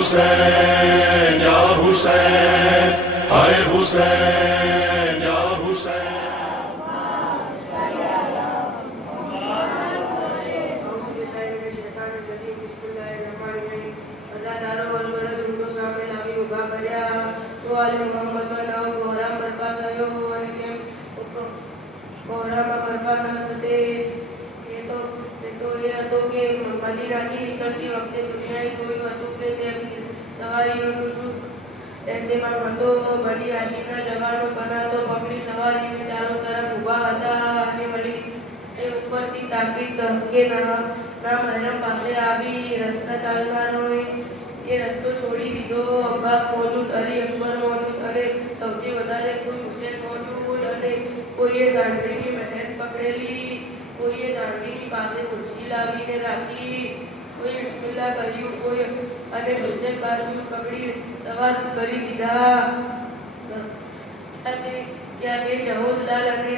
हुसैन या हुसैन, हाय हुसैन या हुसैन। અઝાદારો વલગરસ ઊંટો સામે લાવી ઊભા કર્યા તો આલે મુહમ્મદમાં નવો કોહરામ બરપા થયો અને કેમ કોહરામાં બરપા ન થતે એ હતો કે મદીનાથી નીકળતી વખતે દુનિયાએ જોયું હતું કે તેમની સવારીઓનું શું એહતમામ હતો. બની હાશિમના જવાનો બનાતો પકડી સવારીને ચારો તરફ ઊભા હતા અને વળી તે ઉપરથી તાકીદ કે ના મહેરમ પાસે આવી રસ્તા ચાલનારોએ એ રસ્તો છોડી દીધો. અબ્બાસ મોજૂદ, અલી અકબર મોજૂદ અને સૌથી વધારે કોઈ હુસેન મોજૂદ અને કોઈએ સાંઢળીની મહેર પકડેલી, કોઈએ સાંઢળીની પાસે ખુરશી લાવીને રાખી, કોઈ બિસ્મિલ્લાહ કર્યું, કોઈ અને હુસેન બાજુ પકડી સવાર કરી દીધા. ક્યાં એ જહોદલાલ અને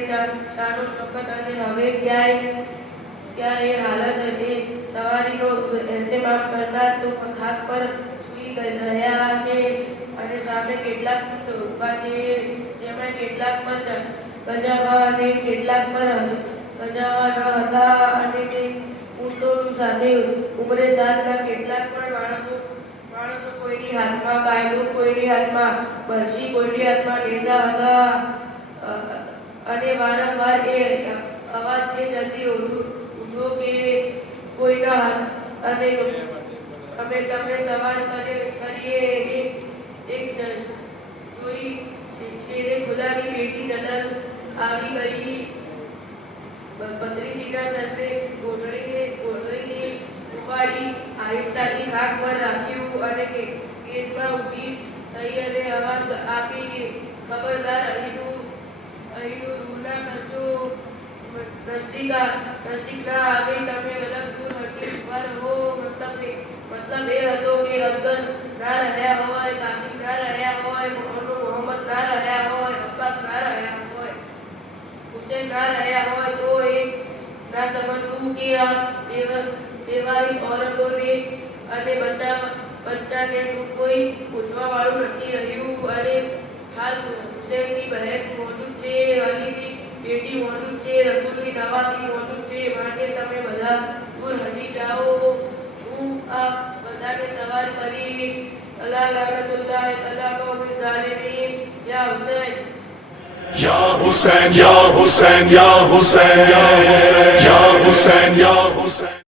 શાનો શોકત અને હવે ક્યાં એ હાલત એ સવારીનો એહતમામ કરનાર તો ખાક પર સૂઈ રહ્યા છે અને સામે કેટલાક ઊભા છે જેમાં કેટલાક પર ગજાવા અને કેટલાક પર ગજાવા ન હતા અને તે ઊંટોની સાથે ઉમરે સાથના કેટલાક પણ માણસો કોઈની હાથમાં કાયદો, કોઈની હાથમાં બરશી, કોઈની હાથમાં નેઝા હતા અને વારંવાર એ અવાજ છે જલ્દી ઉઠો કે કોઈના હાથ અને અમે તમને સવાર કરીએ. એક જોઈ શેરે ખુદાની બેટી જલાલ આવી ગઈ. ભત્રીજીના સરને ગોઠળીથી ઉપાડી આહિસ્તાથી ખાક પર રાખ્યું અને કેજમાં ઊભી થઈ અને અવાજ આપી, ખબરદાર, અહીંનું રૂહ ના કરજો, નજદીક ના આવે, તમે અલગ દૂર હટી ઉભા રહો. મતલબ એ હતો કે અસગર ના રહ્યા હોય, કાસિમ ના રહ્યા હોય, મોહમ્મદ ના રહ્યા હોય, અબ્બાસ ના રહ્યા હોય, હુસેન ના રહ્યા હોય તો એ ના સમજવું કે આ બેવારીસ ઓરતોને અને બચ્ચાને કોઈ પૂછવા વાળું નથી રહ્યું અને હાલ હુસેનની બહેન મોજૂદ છે, અલીની બેટી મોજૂદ છે, રસૂલની નવાસી મોજૂદ છે, માટે તમે બધા દૂર હટી જાઓ. હું આ બધાને સવાર કરીશ. અલા લાનતુલ્લાહ અલા કૌમિ ઝાલિમીન. યા હુસૈન या हुसैन या हुसैन या हुसैन या हुसैन या हुसैन या हुसैन।